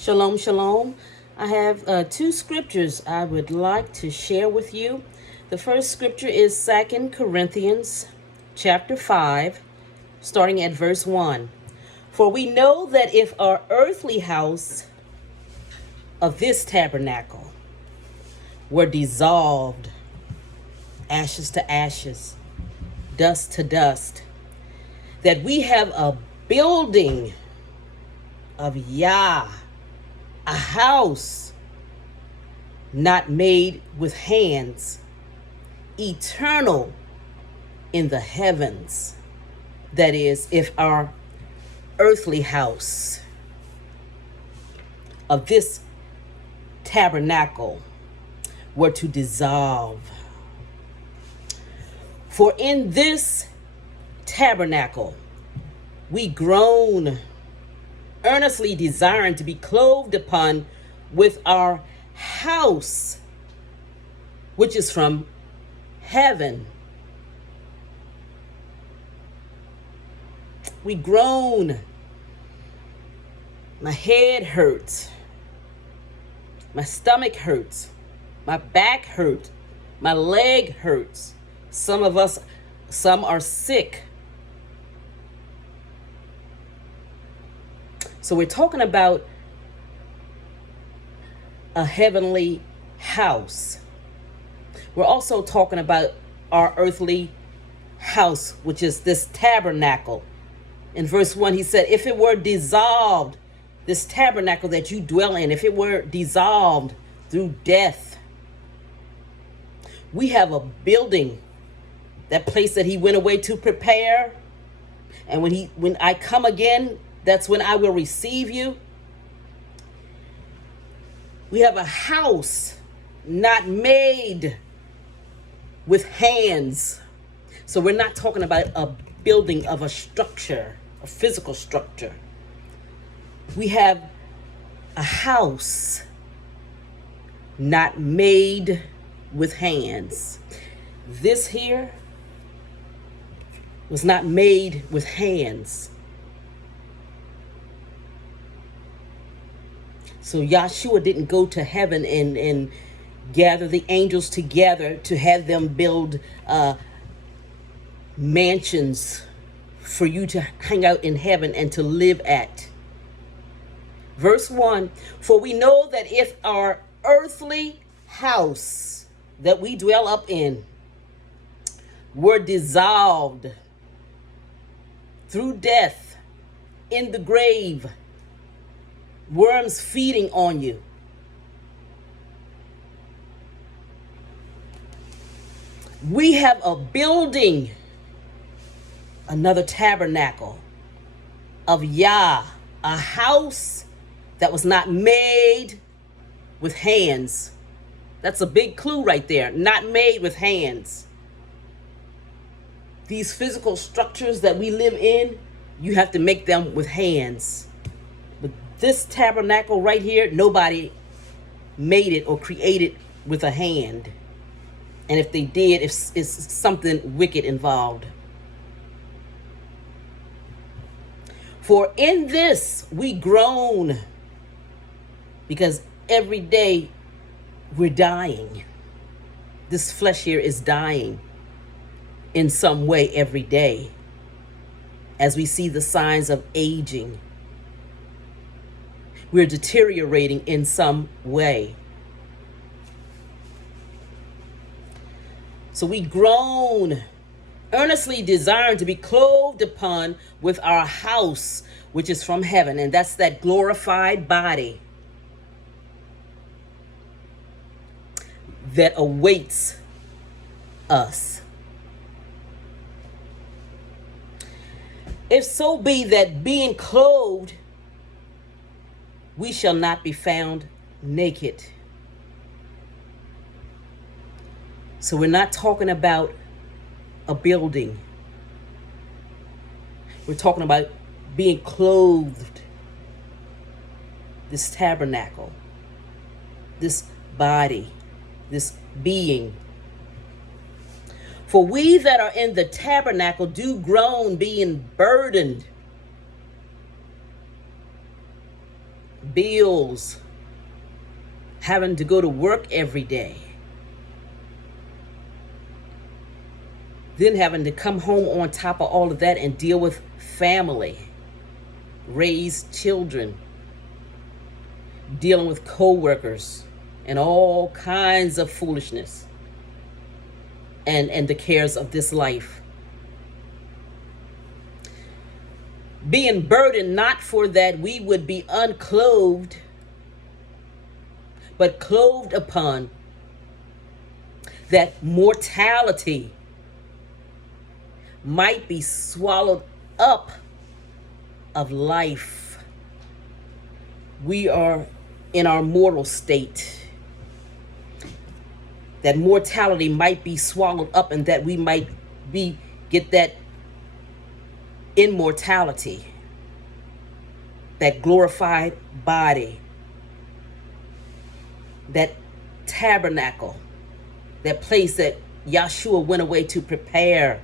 Shalom, shalom. I have two scriptures I would like to share with you. The first scripture is 2 Corinthians chapter 5, starting at verse 1. For we know that if our earthly house of this tabernacle were dissolved, ashes to ashes, dust to dust, that we have a building of Yah, a house not made with hands, eternal in the heavens. That is, if our earthly house of this tabernacle were to dissolve. For in this tabernacle we groan, earnestly desiring to be clothed upon with our house, which is from heaven. We groan. My head hurts. My stomach hurts. My back hurts. My leg hurts. Some are sick. So we're talking about a heavenly house. We're also talking about our earthly house, which is this tabernacle. In verse 1, he said, if it were dissolved, this tabernacle that you dwell in, if it were dissolved through death, we have a building, that place that he went away to prepare. And when I come again, that's when I will receive you. We have a house not made with hands. So we're not talking about a building of a structure, a physical structure. We have a house not made with hands. This here was not made with hands. So Yahshua didn't go to heaven and gather the angels together to have them build mansions for you to hang out in heaven and to live at. Verse 1, for we know that if our earthly house that we dwell up in were dissolved through death in the grave, worms feeding on you, we have a building, another tabernacle of Yah, a house that was not made with hands. That's a big clue right there. Not made with hands. These physical structures that we live in, you have to make them with hands. But this tabernacle right here, nobody made it or created with a hand. And if they did, it's something wicked involved. For in this we groan, because every day we're dying. This flesh here is dying in some way every day, as we see the signs of aging. We're deteriorating in some way. So we groan, earnestly desiring to be clothed upon with our house, which is from heaven. And that's that glorified body that awaits us. If so be that being clothed, we shall not be found naked. So we're not talking about a building. We're talking about being clothed. This tabernacle, this body, this being. For we that are in the tabernacle do groan, being burdened bills, having to go to work every day, then having to come home on top of all of that and deal with family, raise children, dealing with co-workers, and all kinds of foolishness and the cares of this life. Being burdened not for that we would be unclothed, but clothed upon, that mortality might be swallowed up of life. We are in our mortal state. That mortality might be swallowed up, and that we might get that immortality, that glorified body, that tabernacle, that place that Yahshua went away to prepare.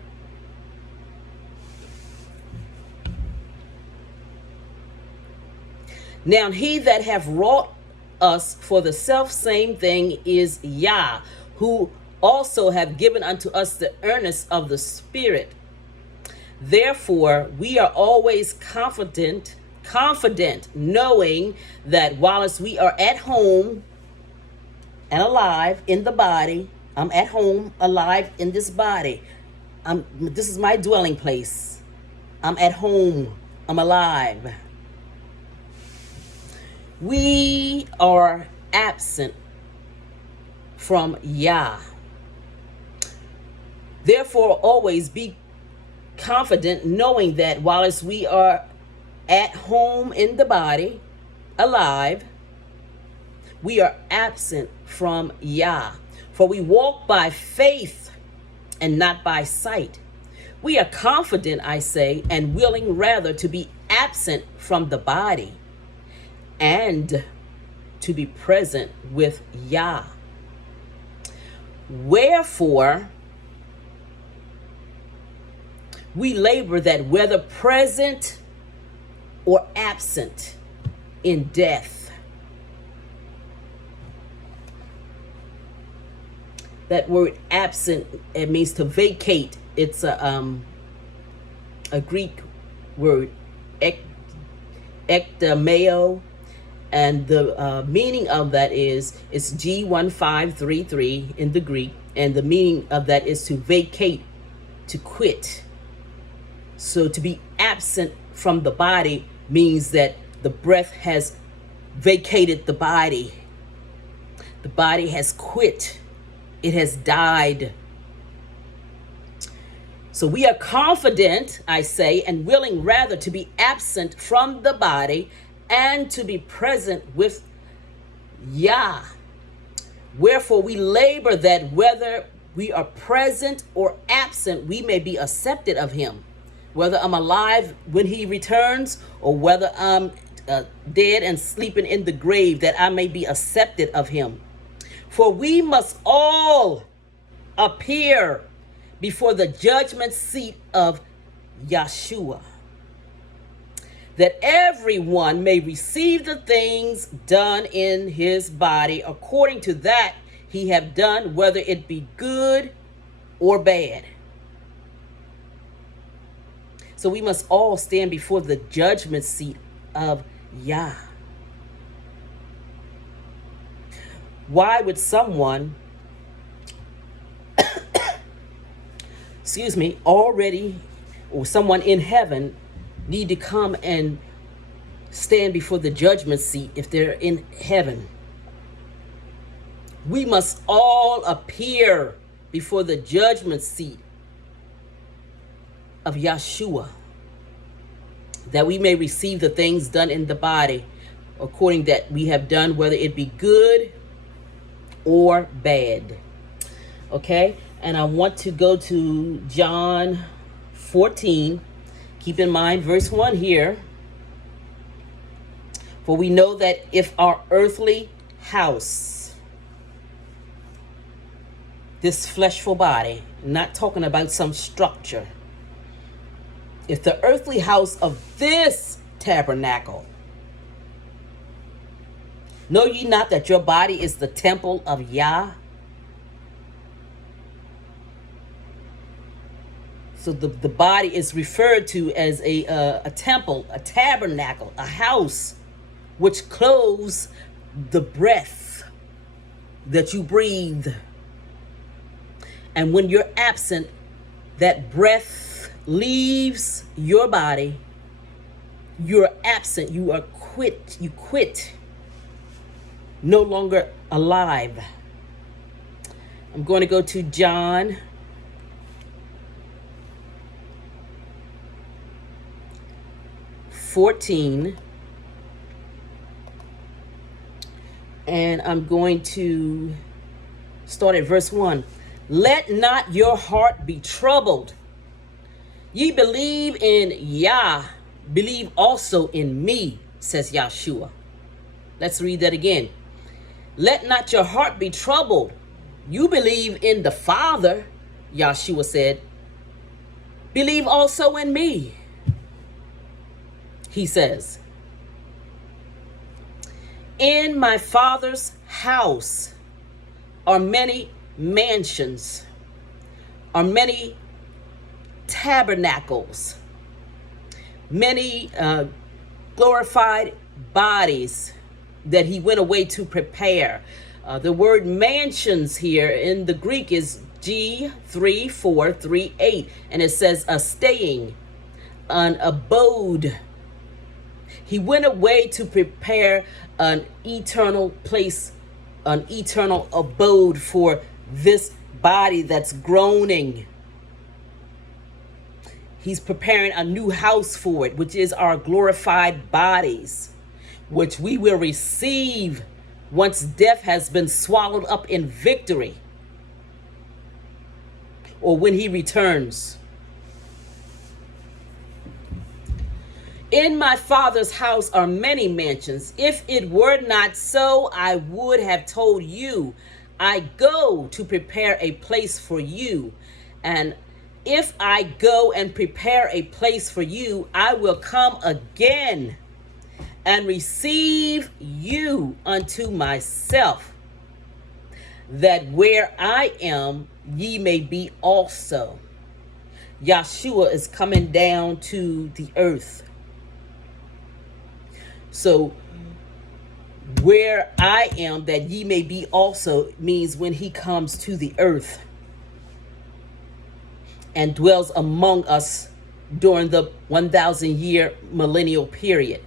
Now he that hath wrought us for the self same thing is Yah, who also have given unto us the earnest of the Spirit. Therefore we are always confident, knowing that whilst we are at home and alive in the body, I'm at home, alive in this body. This is my dwelling place. I'm at home, I'm alive. We are absent from Yah. Therefore, always be confident, knowing that whilst we are at home in the body, alive, we are absent from Yah. For we walk by faith and not by sight. We are confident, I say, and willing rather to be absent from the body and to be present with Yah. Wherefore, we labor that whether present or absent in death. That word absent, it means to vacate. It's a Greek word, ekdameo, and the meaning of that is, it's G1533 in the Greek, and the meaning of that is to vacate, to quit. So to be absent from the body means that the breath has vacated the body. The body has quit. It has died. So we are confident, I say, and willing rather to be absent from the body and to be present with Yah. Wherefore we labor that whether we are present or absent, we may be accepted of him. Whether I'm alive when he returns, or whether I'm dead and sleeping in the grave, that I may be accepted of him. For we must all appear before the judgment seat of Yahshua, that everyone may receive the things done in his body according to that he have done, whether it be good or bad. So we must all stand before the judgment seat of Yah. Why would someone, already, or someone in heaven, need to come and stand before the judgment seat if they're in heaven? We must all appear before the judgment seat of Yahshua, that we may receive the things done in the body according that we have done, whether it be good or bad. Okay, and I want to go to John 14. Keep in mind verse 1 here. For we know that if our earthly house, this fleshful body, not talking about some structure, if the earthly house of this tabernacle Know ye not that your body is the temple of Yah? So the body is referred to as a temple, a tabernacle, a house, which clothes the breath that you breathe. And when you're absent, that breath leaves your body. You're absent. You are quit. You quit. No longer alive. I'm going to go to John 14. And I'm going to start at verse 1. Let not your heart be troubled. Ye believe in Yah, believe also in me, says Yahshua. Let's read that again. Let not your heart be troubled. You believe in the Father, Yahshua said. Believe also in me, he says. In my Father's house are many mansions, are many tabernacles, many glorified bodies that he went away to prepare. The word mansions here in the Greek is G3438, and it says a staying, an abode. He went away to prepare an eternal place, an eternal abode for this body that's groaning. He's preparing a new house for it, which is our glorified bodies, which we will receive once death has been swallowed up in victory, or when he returns. In my Father's house are many mansions. If it were not so, I would have told you. I go to prepare a place for you. And if I go and prepare a place for you, I will come again and receive you unto myself, that where I am, ye may be also. Yahshua is coming down to the earth. So where I am, that ye may be also, means when he comes to the earth and dwells among us during the 1,000-year millennial period.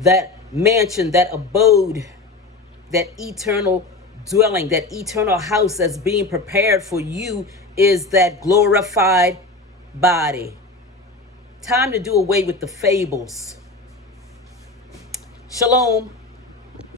That mansion, that abode, that eternal dwelling, that eternal house that's being prepared for you is that glorified body. Time to do away with the fables. Shalom.